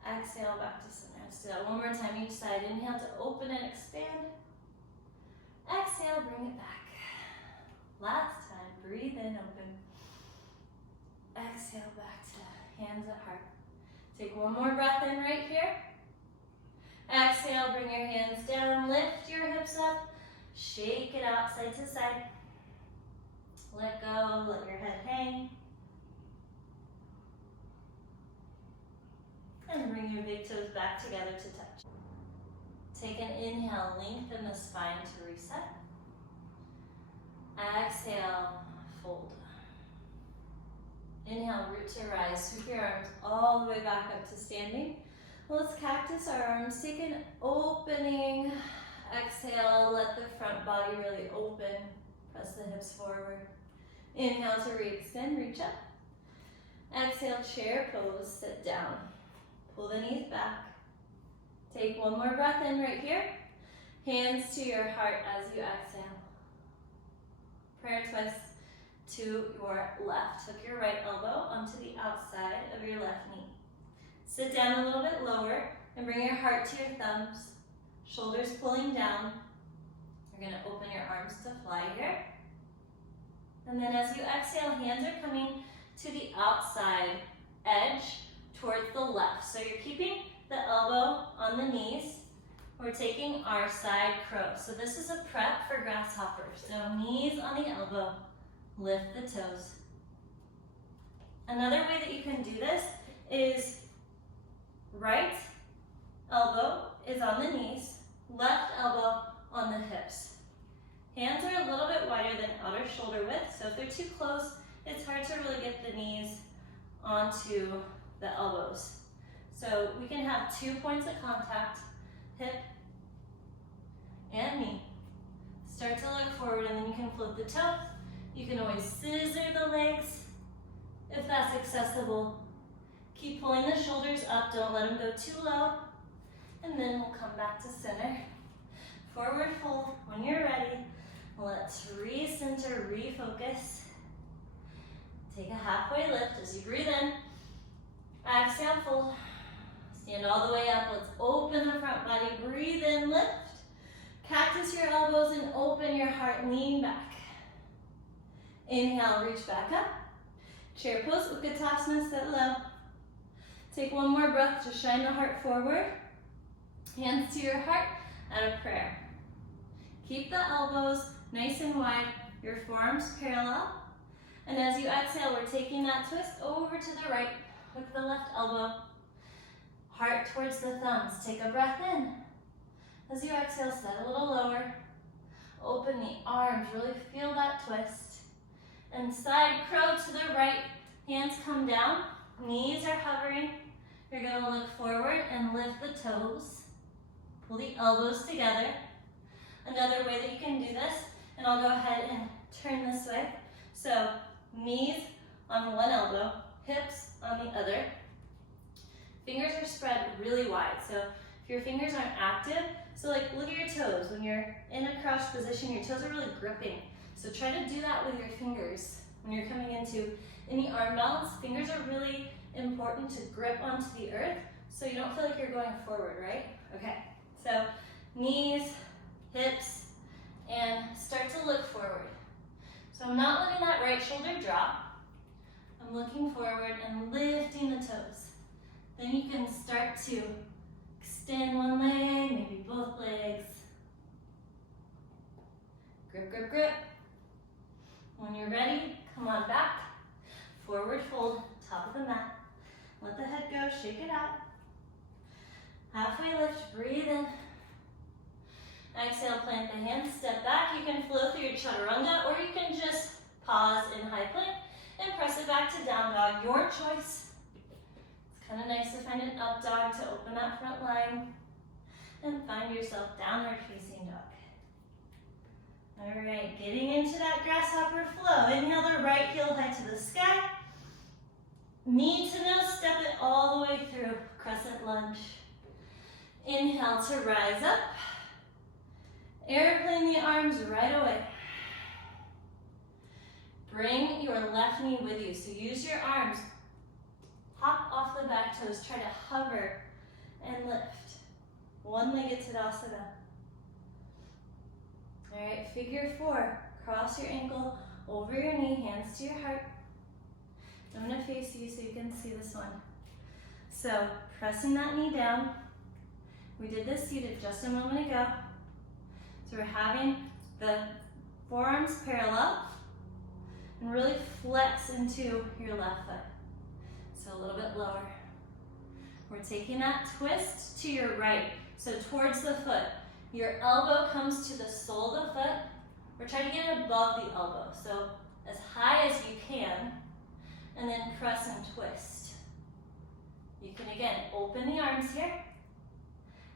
Exhale back to center. Let's do that one more time each side. Inhale to open and expand. Exhale, bring it back. Last time, breathe in, open. Exhale back to hands at heart. Take one more breath in right here. Exhale, bring your hands down, lift your hips up, shake it out side to side. Let go, let your head hang. And bring your big toes back together to touch. Take an inhale, lengthen the spine to reset. Exhale, fold. Inhale, root to rise. Sweep your arms all the way back up to standing. Let's cactus our arms. Take an opening. Exhale, let the front body really open. Press the hips forward. Inhale to re-extend, reach up. Exhale, chair pose, sit down. Pull the knees back. Take one more breath in right here. Hands to your heart as you exhale. Prayer twist to your left. Hook your right elbow onto the outside of your left knee. Sit down a little bit lower and bring your heart to your thumbs. Shoulders pulling down. You're going to open your arms to fly here. And then as you exhale, hands are coming to the outside edge towards the left. So you're keeping the elbow on the knees. We're taking our side crow. So this is a prep for grasshopper. So knees on the elbow, lift the toes. Another way that you can do this is right elbow is on the knees, left elbow on the hips. Hands are a little bit wider than outer shoulder width, so if they're too close, it's hard to really get the knees onto the elbows. So we can have 2 points of contact, hip and knee. Start to look forward and then you can float the toes. You can always scissor the legs if that's accessible. Keep pulling the shoulders up, don't let them go too low. And then we'll come back to center. Forward fold. When you're ready, let's recenter, refocus. Take a halfway lift as you breathe in. Exhale, fold. Stand all the way up. Let's open the front body. Breathe in, lift. Cactus your elbows and open your heart. Lean back. Inhale, reach back up. Chair pose, Utkatasana, sit low. Take one more breath to shine the heart forward. Hands to your heart and a prayer. Keep the elbows nice and wide, your forearms parallel. And as you exhale, we're taking that twist over to the right with the left elbow. Heart towards the thumbs. Take a breath in. As you exhale, set a little lower. Open the arms, really feel that twist. And side crow to the right. Hands come down, knees are hovering. You're gonna look forward and lift the toes. Pull the elbows together. Another way that you can do this, and I'll go ahead and turn this way. So knees on one elbow, hips on the other. Fingers are spread really wide. So if your fingers aren't active, so like look at your toes. When you're in a crouched position, your toes are really gripping. So try to do that with your fingers. When you're coming into any arm balance, fingers are really important to grip onto the earth so you don't feel like you're going forward, right? Okay, so knees, hips, and start to look forward. So I'm not letting that right shoulder drop. I'm looking forward and lifting the toes. Then you can start to extend one leg, maybe both legs. Grip, grip, grip. When you're ready, come on back. Forward fold, top of the mat. Let the head go, shake it out. Halfway lift, breathe in. Exhale, plant the hands, step back. You can flow through your chaturanga or you can just pause in high plank and press it back to down dog, your choice. It's kind of nice to find an up dog to open that front line and find yourself downward facing dog. All right, getting into that grasshopper flow. Inhale the right heel high to the sky. Knee to nose, step it all the way through, crescent lunge. Inhale to rise up. Airplane the arms right away. Bring your left knee with you. So use your arms. Hop off the back toes. Try to hover and lift. One-legged Tadasana. All right, figure four. Cross your ankle over your knee, hands to your heart. I'm gonna face you so you can see this one. So pressing that knee down. We did this seated just a moment ago. So we're having the forearms parallel and really flex into your left foot. So a little bit lower. We're taking that twist to your right, so towards the foot. Your elbow comes to the sole of the foot. We're trying to get it above the elbow, so as high as you can, and then press and twist. You can again open the arms here,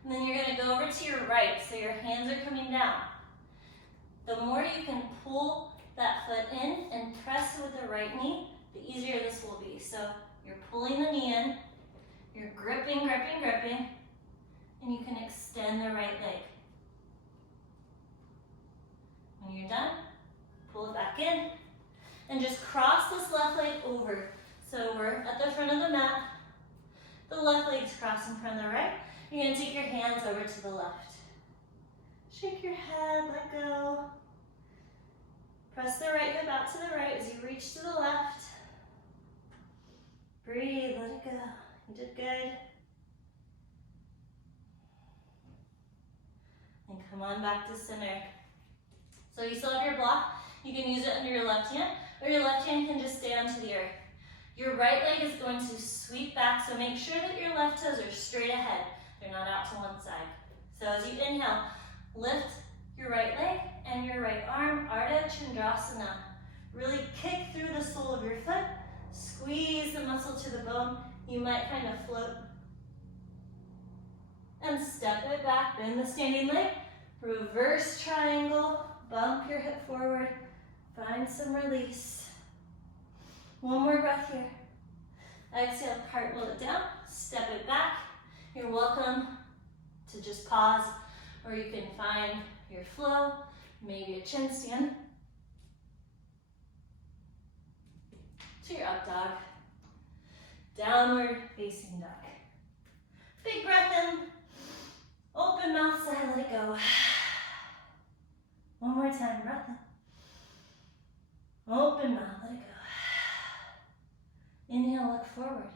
and then you're going to go over to your right, so your hands are coming down. The more you can pull that foot in and press with the right knee, the easier this will be. So you're pulling the knee in, you're gripping, gripping, gripping, and you can extend the right leg. When you're done, pull it back in, and just cross this left leg over. So we're at the front of the mat, the left leg's crossed in front of the right. You're gonna take your hands over to the left. Shake your head, let go. Press the right hip out to the right as you reach to the left. Breathe, let it go. You did good. And come on back to center. So you still have your block. You can use it under your left hand, or your left hand can just stay onto the earth. Your right leg is going to sweep back, so make sure that your left toes are straight ahead. They're not out to one side. So as you inhale, lift your right leg and your right arm, Ardha Chandrasana. Really kick through the sole of your foot, squeeze the muscle to the bone. You might find a float. And step it back, bend the standing leg, reverse triangle, bump your hip forward, find some release. One more breath here. Exhale, cartwheel it down, step it back. You're welcome to just pause, or you can find your flow, maybe a chin stand. To your up dog. Downward facing dog. Big breath in. Open mouth, sigh, let it go. One more time, breath in. Open mouth, let it go. Inhale, look forward.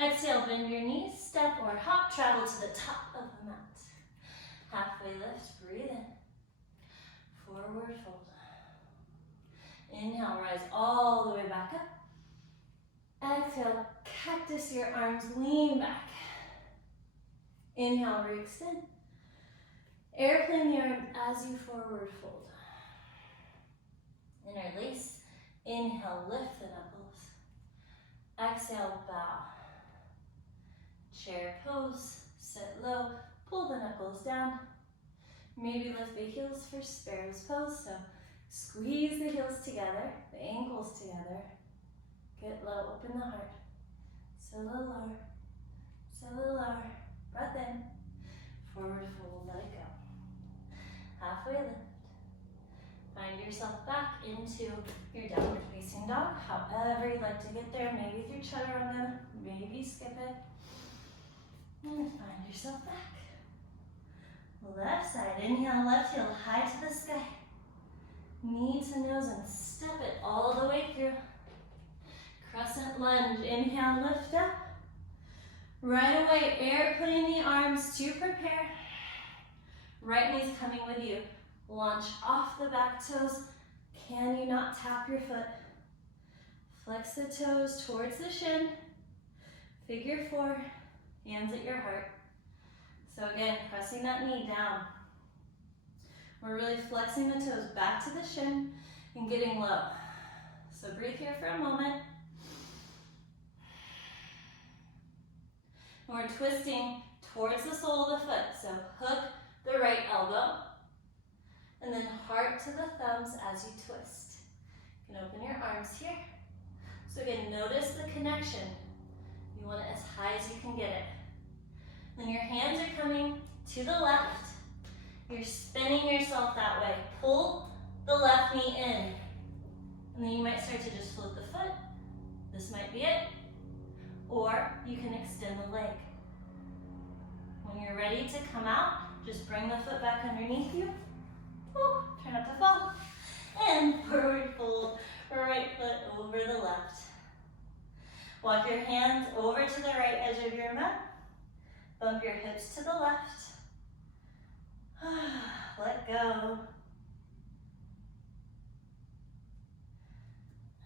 Exhale, bend your knees, step or hop, travel to the top of the mat. Halfway lift, breathe in. Forward fold. Inhale, rise all the way back up. Exhale, cactus your arms, lean back. Inhale, re-extend. Airplane the arms as you forward fold. Interlace. Inhale, lift the knuckles. Exhale, bow. Chair pose, sit low, pull the knuckles down. Maybe lift the heels for sparrow's pose, so squeeze the heels together, the ankles together. Get low, open the heart. So a little lower, so a little lower. Breath in, forward fold, let it go. Halfway lift. Find yourself back into your downward facing dog. However you'd like to get there, maybe through chaturanga, maybe skip it. And find yourself back. Left side, inhale, left heel high to the sky. Knee to nose and step it all the way through. Crescent lunge, inhale, lift up. Right away, air, putting the arms to prepare. Right knee's coming with you. Launch off the back toes. Can you not tap your foot? Flex the toes towards the shin. Figure four, hands at your heart. So again, pressing that knee down. We're really flexing the toes back to the shin and getting low. So breathe here for a moment. And we're twisting towards the sole of the foot. So hook the right elbow. And then heart to the thumbs as you twist. You can open your arms here. So again, notice the connection. You want it as high as you can get it. Then your hands are coming to the left. You're spinning yourself that way. Pull the left knee in. And then you might start to just float the foot. This might be it. Or you can extend the leg. When you're ready to come out, just bring the foot back underneath you. Ooh, try not to fall. And forward fold, right foot over the left. Walk your hands over to the right edge of your mat. Bump your hips to the left. Let go.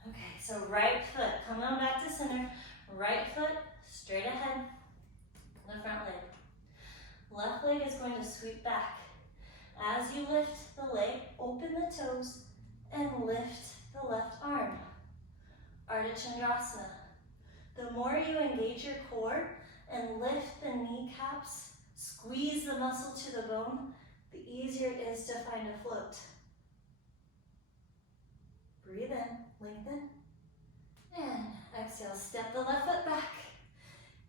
Okay, so right foot, come on back to center. Right foot straight ahead, the front leg. Left leg is going to sweep back. As you lift the leg, open the toes and lift the left arm. Ardha Chandrasana. The more you engage your core and lift the kneecaps, squeeze the muscle to the bone, the easier it is to find a float. Breathe in, lengthen, and exhale, step the left foot back.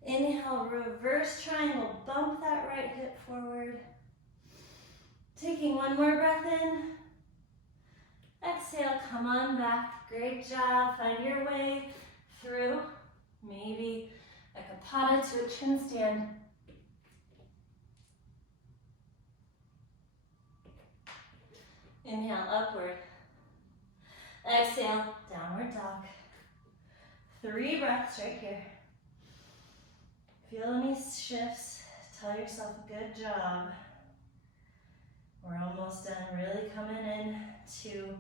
Inhale, reverse triangle, bump that right hip forward. Taking one more breath in. Exhale, come on back. Great job. Find your way through. Maybe a Kapata to a chin stand. Inhale, upward. Exhale, downward dog. 3 breaths right here. Feel any shifts. Tell yourself good job. We're almost done. Really coming in to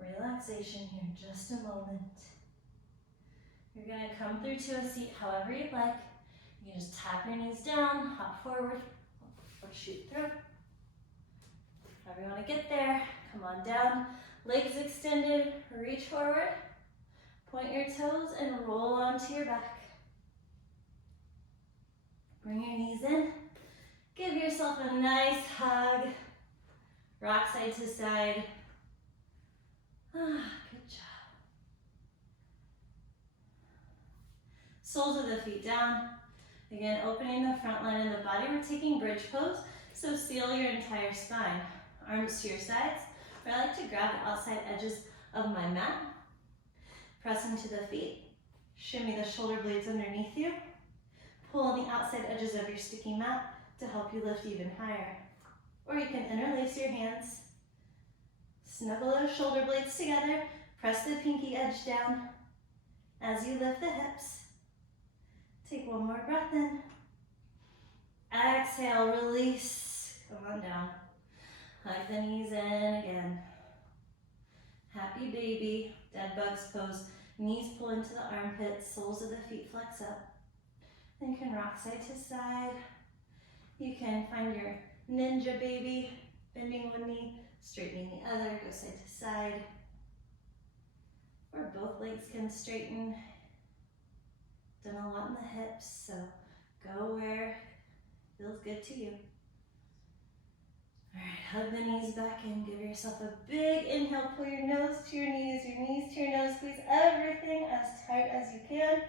relaxation here in just a moment. You're going to come through to a seat however you'd like. You can just tap your knees down, hop forward, or shoot through. However you want to get there. Come on down. Legs extended, reach forward. Point your toes and roll onto your back. Bring your knees in. Give yourself a nice hug. Rock side to side. Good job. Soles of the feet down. Again, opening the front line of the body. We're taking bridge pose, so seal your entire spine. Arms to your sides. I like to grab the outside edges of my mat. Press into the feet. Shimmy the shoulder blades underneath you. Pull on the outside edges of your sticky mat to help you lift even higher. Or you can interlace your hands. Snuggle those shoulder blades together. Press the pinky edge down as you lift the hips. Take one more breath in. Exhale, release. Come on down. Hug the knees in again. Happy baby, dead bugs pose. Knees pull into the armpits, soles of the feet flex up. Then you can rock side to side. You can find your ninja baby, bending one knee, straightening the other, go side to side. Or both legs can straighten. Done a lot in the hips, so go where feels good to you. All right, hug the knees back in. Give yourself a big inhale. Pull your nose to your knees to your nose. Squeeze everything as tight as you can.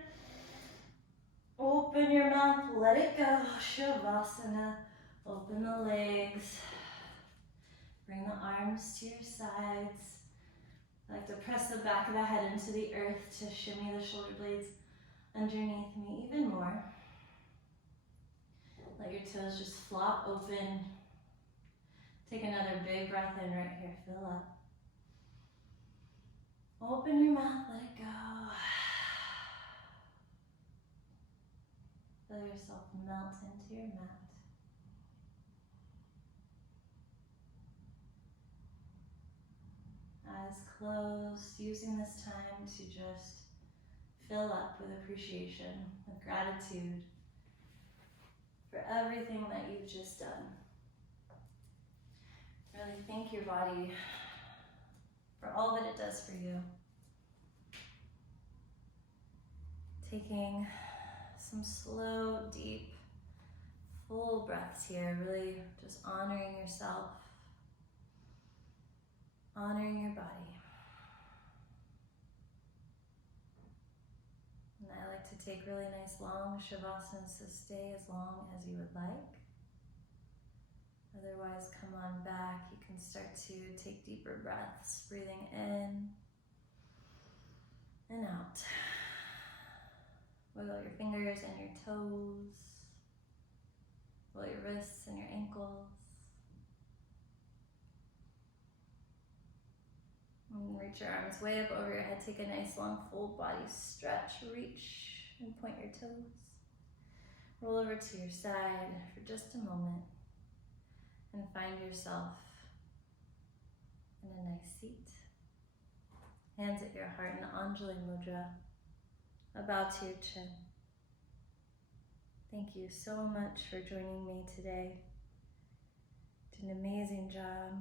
Open your mouth, let it go. Shavasana. Open the legs. Bring the arms to your sides. I like to press the back of the head into the earth to shimmy the shoulder blades underneath me even more. Let your toes just flop open. Take another big breath in right here. Fill up. Open your mouth, let it go. Feel yourself melt into your mat. Eyes closed, using this time to just fill up with appreciation, with gratitude for everything that you've just done. Really thank your body for all that it does for you. Taking some slow, deep, full breaths here, really just honoring yourself, honoring your body. And I like to take really nice long shavasana, so stay as long as you would like. Otherwise, come on back. You can start to take deeper breaths, breathing in and out. Wiggle your fingers and your toes. Wiggle your wrists and your ankles. And reach your arms way up over your head. Take a nice long full body stretch. Reach. and point your toes. Roll over to your side for just a moment and find yourself in a nice seat. Hands at your heart in Anjali Mudra. A bow to your chin. Thank you so much for joining me today. Did an amazing job.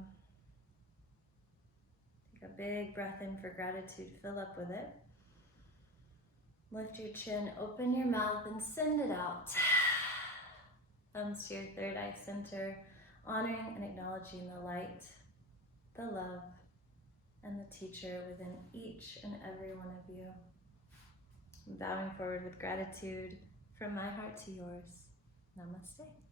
Take a big breath in for gratitude. Fill up with it. Lift your chin, open your mouth, and send it out. Thumbs to your third eye center, honoring and acknowledging the light, the love, and the teacher within each and every one of you. I'm bowing forward with gratitude from my heart to yours. Namaste.